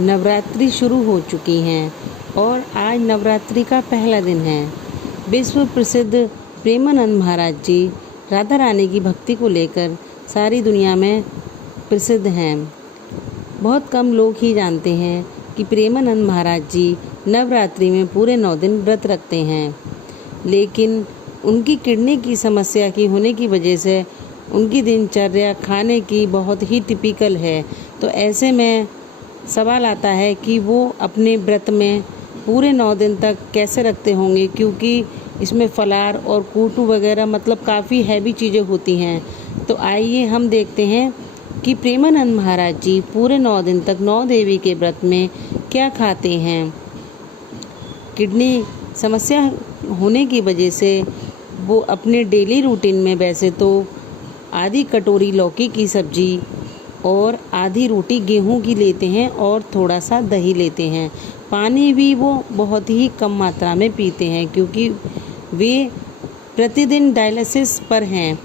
नवरात्रि शुरू हो चुकी हैं और आज नवरात्रि का पहला दिन है। विश्व प्रसिद्ध प्रेमानंद महाराज जी राधा रानी की भक्ति को लेकर सारी दुनिया में प्रसिद्ध हैं। बहुत कम लोग ही जानते हैं कि प्रेमानंद महाराज जी नवरात्रि में पूरे 9 दिन व्रत रखते हैं, लेकिन उनकी किडनी की समस्या की होने की वजह से उनकी दिनचर्या खाने की बहुत ही टिपिकल है। तो ऐसे में सवाल आता है कि वो अपने व्रत में पूरे 9 दिन तक कैसे रखते होंगे, क्योंकि इसमें फलार और कूटू वगैरह मतलब काफ़ी हैवी चीज़ें होती हैं। तो आइए हम देखते हैं कि प्रेमानंद महाराज जी पूरे 9 दिन तक 9 देवी के व्रत में क्या खाते हैं। किडनी समस्या होने की वजह से वो अपने डेली रूटीन में वैसे तो आधी कटोरी लौकी की सब्जी और आधी रोटी गेहूं की लेते हैं और थोड़ा सा दही लेते हैं। पानी भी वो बहुत ही कम मात्रा में पीते हैं, क्योंकि वे प्रतिदिन डायलिसिस पर हैं।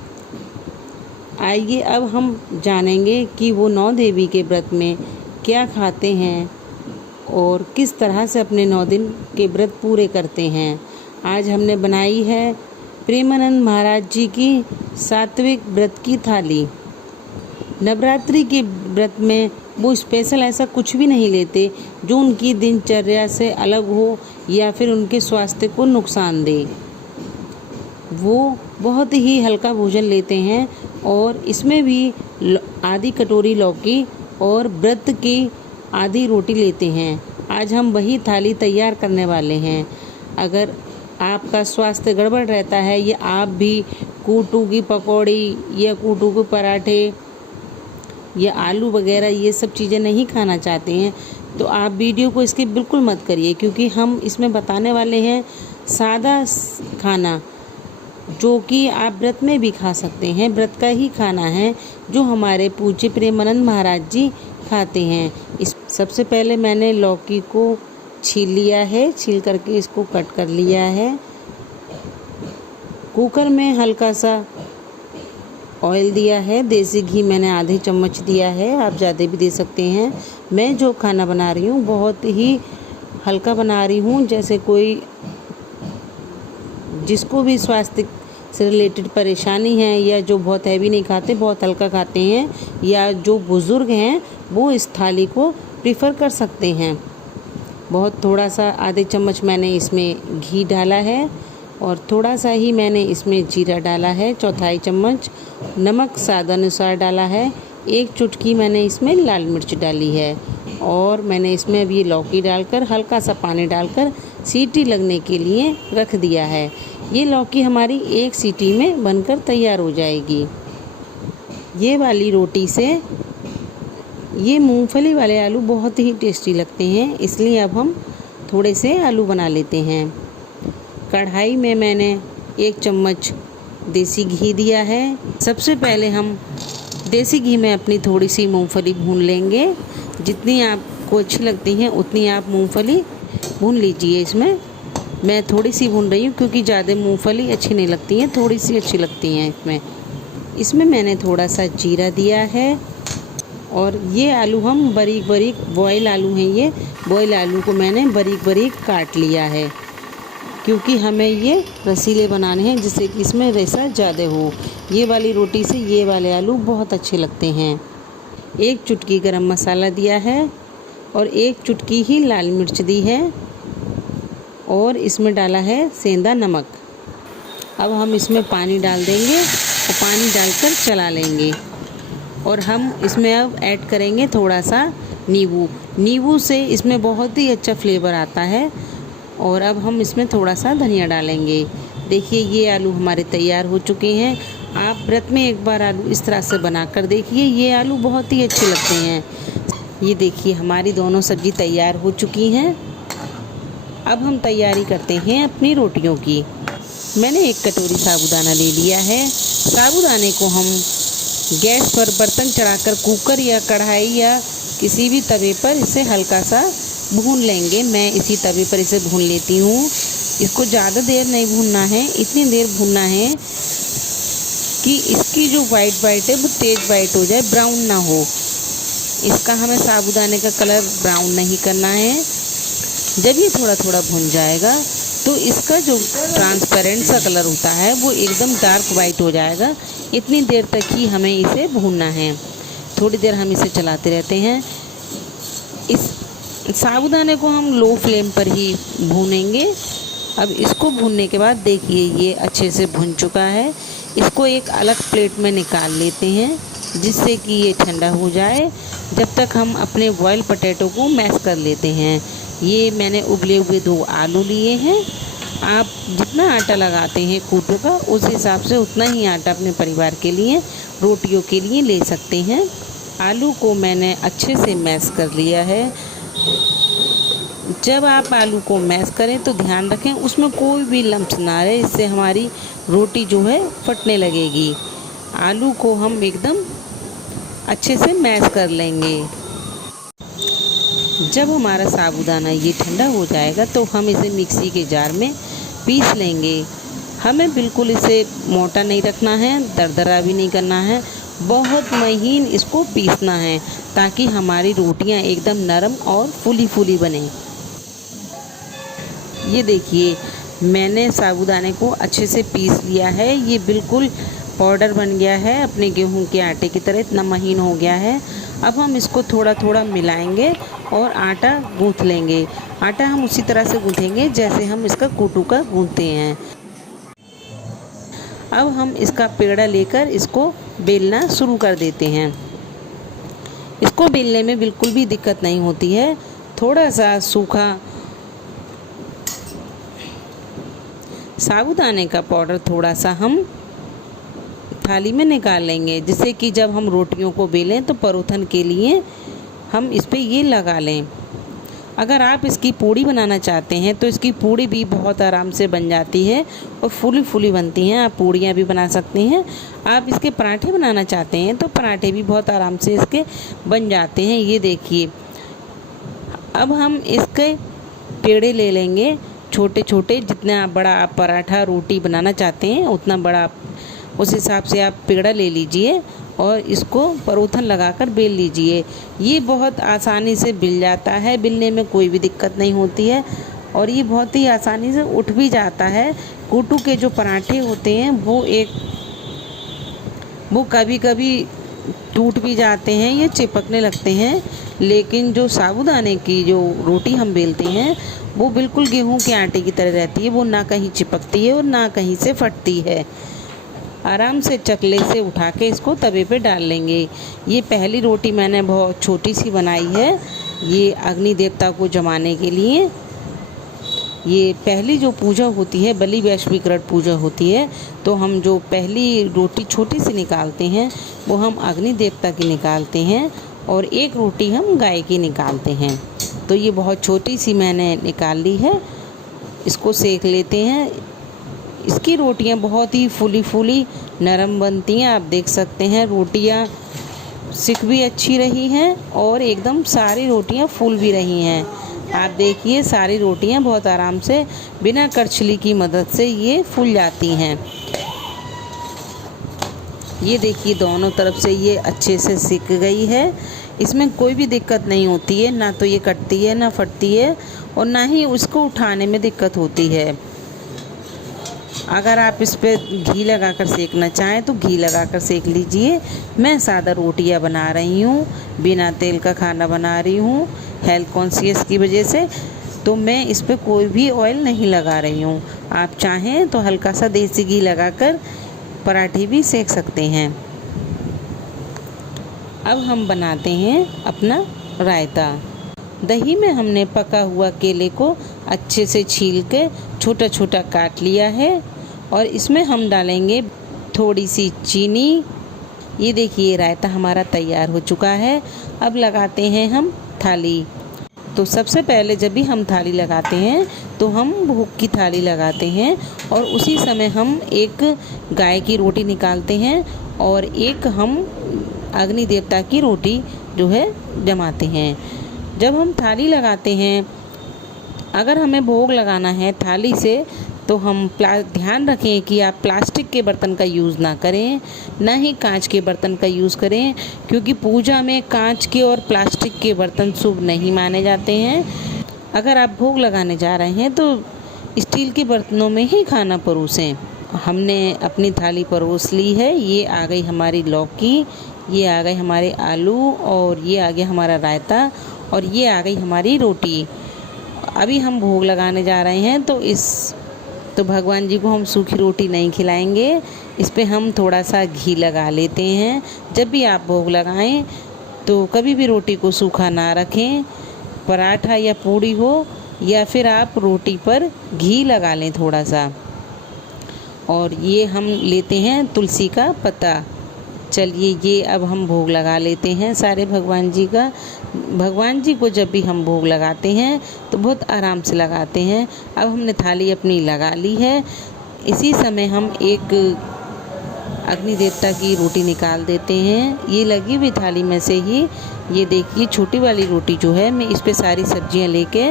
आइए अब हम जानेंगे कि वो 9 देवी के व्रत में क्या खाते हैं और किस तरह से अपने 9 दिन के व्रत पूरे करते हैं। आज हमने बनाई है प्रेमानंद महाराज जी की सात्विक व्रत की थाली। नवरात्रि के व्रत में वो स्पेशल ऐसा कुछ भी नहीं लेते जो उनकी दिनचर्या से अलग हो या फिर उनके स्वास्थ्य को नुकसान दे। वो बहुत ही हल्का भोजन लेते हैं और इसमें भी आधी कटोरी लौकी और व्रत की आधी रोटी लेते हैं। आज हम वही थाली तैयार करने वाले हैं। अगर आपका स्वास्थ्य गड़बड़ रहता है या आप भी कूटू की पकौड़ी या कूटू के पराठे या आलू वगैरह ये सब चीज़ें नहीं खाना चाहते हैं, तो आप वीडियो को स्किप बिल्कुल मत करिए, क्योंकि हम इसमें बताने वाले हैं सादा खाना जो कि आप व्रत में भी खा सकते हैं। व्रत का ही खाना है जो हमारे पूज्य प्रेमानंद महाराज जी खाते हैं। इस सबसे पहले मैंने लौकी को छील लिया है, छील करके इसको कट कर लिया है। कुकर में हल्का सा ऑयल दिया है, देसी घी मैंने आधे चम्मच दिया है, आप ज़्यादा भी दे सकते हैं। मैं जो खाना बना रही हूँ बहुत ही हल्का बना रही हूँ, जैसे कोई जिसको भी स्वास्थ्य से रिलेटेड परेशानी है या जो बहुत हैवी नहीं खाते, बहुत हल्का खाते हैं, या जो बुज़ुर्ग हैं वो इस थाली को प्रीफर कर सकते हैं। बहुत थोड़ा सा आधे चम्मच मैंने इसमें घी डाला है और थोड़ा सा ही मैंने इसमें जीरा डाला है, चौथाई चम्मच नमक स्वाद अनुसार डाला है, 1 चुटकी मैंने इसमें लाल मिर्च डाली है और मैंने इसमें अब ये लौकी डालकर हल्का सा पानी डालकर सीटी लगने के लिए रख दिया है। ये लौकी हमारी 1 सीटी में बनकर तैयार हो जाएगी। ये वाली रोटी से ये मूंगफली वाले आलू बहुत ही टेस्टी लगते हैं, इसलिए अब हम थोड़े से आलू बना लेते हैं। कढ़ाई में मैंने 1 चम्मच देसी घी दिया है। सबसे पहले हम देसी घी में अपनी थोड़ी सी मूंगफली भून लेंगे। जितनी आपको अच्छी लगती हैं उतनी आप मूंगफली भून लीजिए। इसमें मैं थोड़ी सी भून रही हूँ, क्योंकि ज़्यादा मूंगफली अच्छी नहीं लगती हैं, थोड़ी सी अच्छी लगती हैं इसमें मैंने थोड़ा सा जीरा दिया है और ये आलू हम बारीक बारीक बॉयल आलू हैं, ये बॉयल आलू को मैंने बारीक बारीक काट लिया है, क्योंकि हमें ये रसीले बनाने हैं जिससे कि इसमें रेशा ज़्यादा हो। ये वाली रोटी से ये वाले आलू बहुत अच्छे लगते हैं। 1 चुटकी गरम मसाला दिया है और 1 चुटकी ही लाल मिर्च दी है और इसमें डाला है सेंधा नमक। अब हम इसमें पानी डाल देंगे और पानी डालकर चला लेंगे और हम इसमें अब ऐड करेंगे थोड़ा सा नींबू। नींबू से इसमें बहुत ही अच्छा फ्लेवर आता है। और अब हम इसमें थोड़ा सा धनिया डालेंगे। देखिए ये आलू हमारे तैयार हो चुके हैं। आप व्रत में एक बार आलू इस तरह से बनाकर देखिए, ये आलू बहुत ही अच्छे लगते हैं। ये देखिए हमारी दोनों सब्ज़ी तैयार हो चुकी हैं। अब हम तैयारी करते हैं अपनी रोटियों की। मैंने 1 कटोरी साबूदाना ले लिया है। साबूदाने को हम गैस पर बर्तन चढ़ाकर कुकर या कढ़ाई या किसी भी तवे पर इसे हल्का सा भून लेंगे। मैं इसी तवे पर इसे भून लेती हूँ। इसको ज़्यादा देर नहीं भूनना है, इतनी देर भूनना है कि इसकी जो वाइट है वो तेज़ वाइट हो जाए, ब्राउन ना हो। इसका हमें साबूदाने का कलर ब्राउन नहीं करना है। जब ये थोड़ा थोड़ा भुन जाएगा तो इसका जो ट्रांसपेरेंट सा कलर होता है वो एकदम डार्क वाइट हो जाएगा। इतनी देर तक ही हमें इसे भूनना है। थोड़ी देर हम इसे चलाते रहते हैं। इस साबूदाने को हम लो फ्लेम पर ही भूनेंगे। अब इसको भूनने के बाद देखिए ये अच्छे से भुन चुका है। इसको एक अलग प्लेट में निकाल लेते हैं जिससे कि ये ठंडा हो जाए। जब तक हम अपने बॉयल पोटैटो को मैश कर लेते हैं। ये मैंने उबले हुए 2 आलू लिए हैं। आप जितना आटा लगाते हैं कूटू का उस हिसाब से उतना ही आटा अपने परिवार के लिए रोटियों के लिए ले सकते हैं। आलू को मैंने अच्छे से मैश कर लिया है। जब आप आलू को मैश करें तो ध्यान रखें उसमें कोई भी लम्स ना रहे, इससे हमारी रोटी जो है फटने लगेगी। आलू को हम एकदम अच्छे से मैश कर लेंगे। जब हमारा साबूदाना ये ठंडा हो जाएगा तो हम इसे मिक्सी के जार में पीस लेंगे। हमें बिल्कुल इसे मोटा नहीं रखना है, दरदरा भी नहीं करना है, बहुत महीन इसको पीसना है ताकि हमारी रोटियां एकदम नरम और फूली फूली बने। ये देखिए मैंने साबूदाने को अच्छे से पीस लिया है। ये बिल्कुल पाउडर बन गया है, अपने गेहूं के आटे की तरह इतना महीन हो गया है। अब हम इसको थोड़ा थोड़ा मिलाएंगे और आटा गूँथ लेंगे। आटा हम उसी तरह से गूँथेंगे जैसे हम इसका कूटू का गूँथते हैं। अब हम इसका पेड़ा लेकर इसको बेलना शुरू कर देते हैं। इसको बेलने में बिल्कुल भी दिक्कत नहीं होती है। थोड़ा सा सूखा साबूदाने का पाउडर थोड़ा सा हम थाली में निकाल लेंगे जिससे कि जब हम रोटियों को बेलें तो परोठन के लिए हम इस पे ये लगा लें। अगर आप इसकी पूड़ी बनाना चाहते हैं तो इसकी पूड़ी भी बहुत आराम से बन जाती है और फूली फूली बनती हैं। आप पूड़ियाँ भी बना सकते हैं। आप इसके पराठे बनाना चाहते हैं तो पराठे भी बहुत आराम से इसके बन जाते हैं। ये देखिए अब हम इसके पेड़े ले लेंगे छोटे छोटे। जितना बड़ा आप पराठा रोटी बनाना चाहते हैं उतना बड़ा उस हिसाब से आप पेड़ा ले लीजिए और इसको परोठन लगाकर बेल लीजिए। ये बहुत आसानी से बिल जाता है, बिलने में कोई भी दिक्कत नहीं होती है और ये बहुत ही आसानी से उठ भी जाता है। कूटू के जो पराठे होते हैं वो कभी कभी टूट भी जाते हैं या चिपकने लगते हैं, लेकिन जो साबूदाने की जो रोटी हम बेलते हैं वो बिल्कुल गेहूं के आटे की तरह रहती है। वो ना कहीं चिपकती है और ना कहीं से फटती है। आराम से चकले से उठा के इसको तवे पे डाल लेंगे। ये पहली रोटी मैंने बहुत छोटी सी बनाई है। ये अग्नि देवता को जमाने के लिए ये पहली जो पूजा होती है बलि वैश्विकरण पूजा होती है, तो हम जो पहली रोटी छोटी सी निकालते हैं वो हम अग्नि देवता की निकालते हैं और एक रोटी हम गाय की निकालते हैं। तो ये बहुत छोटी सी मैंने निकाल ली है। इसको सेक लेते हैं। इसकी रोटियां बहुत ही फूली फूली नरम बनती हैं। आप देख सकते हैं रोटियां सिक भी अच्छी रही हैं और एकदम सारी रोटियां फूल भी रही हैं। आप देखिए सारी रोटियां बहुत आराम से बिना करछली की मदद से ये फूल जाती हैं। ये देखिए दोनों तरफ से ये अच्छे से सिक गई है। इसमें कोई भी दिक्कत नहीं होती है, ना तो ये कटती है ना फटती है और ना ही उसको उठाने में दिक्कत होती है। अगर आप इस पर घी लगाकर सेकना चाहें तो घी लगाकर सेक लीजिए। मैं सादा रोटियां बना रही हूँ, बिना तेल का खाना बना रही हूँ हेल्थ कॉन्शियस की वजह से, तो मैं इस पर कोई भी ऑयल नहीं लगा रही हूँ। आप चाहें तो हल्का सा देसी घी लगाकर पराठे भी सेक सकते हैं। अब हम बनाते हैं अपना रायता। दही में हमने पका हुआ केले को अच्छे से छील के छोटा छोटा काट लिया है और इसमें हम डालेंगे थोड़ी सी चीनी। ये देखिए रायता हमारा तैयार हो चुका है। अब लगाते हैं हम थाली। तो सबसे पहले जब भी हम थाली लगाते हैं तो हम भोग की थाली लगाते हैं और उसी समय हम एक गाय की रोटी निकालते हैं और एक हम अग्नि देवता की रोटी जो है जमाते हैं। जब हम थाली लगाते हैं, अगर हमें भोग लगाना है थाली से तो हम ध्यान रखें कि आप प्लास्टिक के बर्तन का यूज़ ना करें, ना ही कांच के बर्तन का यूज़ करें, क्योंकि पूजा में कांच के और प्लास्टिक के बर्तन शुभ नहीं माने जाते हैं। अगर आप भोग लगाने जा रहे हैं तो स्टील के बर्तनों में ही खाना परोसें। हमने अपनी थाली परोस ली है। ये आ गई हमारी लौकी, ये आ गए हमारे आलू, और ये आ गया हमारा रायता, और ये आ गई हमारी रोटी। अभी हम भोग लगाने जा रहे हैं तो भगवान जी को हम सूखी रोटी नहीं खिलाएंगे, इस पे हम थोड़ा सा घी लगा लेते हैं। जब भी आप भोग लगाएं तो कभी भी रोटी को सूखा ना रखें, पराठा या पूड़ी हो या फिर आप रोटी पर घी लगा लें थोड़ा सा। और ये हम लेते हैं तुलसी का पत्ता। चलिए ये अब हम भोग लगा लेते हैं सारे भगवान जी का। भगवान जी को जब भी हम भोग लगाते हैं तो बहुत आराम से लगाते हैं। अब हमने थाली अपनी लगा ली है। इसी समय हम एक अग्नि देवता की रोटी निकाल देते हैं। ये लगी हुई थाली में से ही, ये देखिए छोटी वाली रोटी जो है, मैं इस पे सारी सब्जियां लेके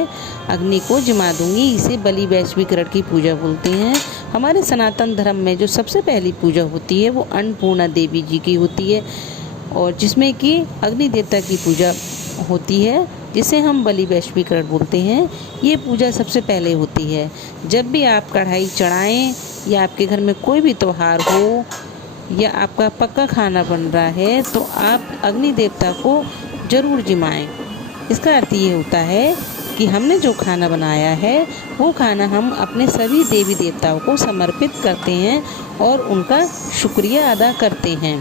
अग्नि को जमा दूंगी। इसे बलि वैश्वीकरण की पूजा बोलते हैं। हमारे सनातन धर्म में जो सबसे पहली पूजा होती है वो अन्नपूर्णा देवी जी की होती है, और जिसमें कि अग्नि देवता की पूजा होती है, जिसे हम बलि वैश्वीकरण बोलते हैं। ये पूजा सबसे पहले होती है। जब भी आप कढ़ाई चढ़ाएं या आपके घर में कोई भी त्यौहार हो या आपका पक्का खाना बन रहा है तो आप अग्नि देवता को ज़रूर जिमाएं। इसका अर्थ ये होता है कि हमने जो खाना बनाया है वो खाना हम अपने सभी देवी देवताओं को समर्पित करते हैं और उनका शुक्रिया अदा करते हैं।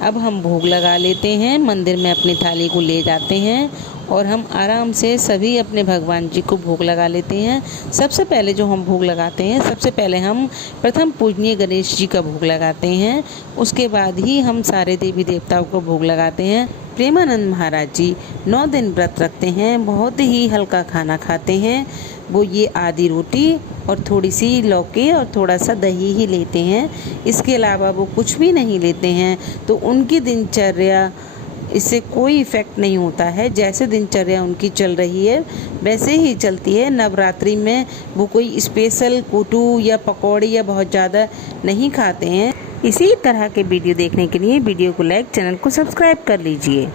अब हम भोग लगा लेते हैं, मंदिर में अपनी थाली को ले जाते हैं और हम आराम से सभी अपने भगवान जी को भोग लगा लेते हैं। सबसे पहले जो हम भोग लगाते हैं, सबसे पहले हम प्रथम पूजनीय गणेश जी का भोग लगाते हैं, उसके बाद ही हम सारे देवी देवताओं को भोग लगाते हैं। प्रेमानंद महाराज जी 9 दिन व्रत रखते हैं, बहुत ही हल्का खाना खाते हैं। वो ये आधी रोटी और थोड़ी सी लौकी और थोड़ा सा दही ही लेते हैं, इसके अलावा वो कुछ भी नहीं लेते हैं। तो उनकी दिनचर्या इससे कोई इफ़ेक्ट नहीं होता है। जैसे दिनचर्या उनकी चल रही है वैसे ही चलती है। नवरात्रि में वो कोई स्पेशल कुटू या पकौड़ी या बहुत ज़्यादा नहीं खाते हैं। इसी तरह के वीडियो देखने के लिए वीडियो को लाइक, चैनल को सब्सक्राइब कर लीजिए।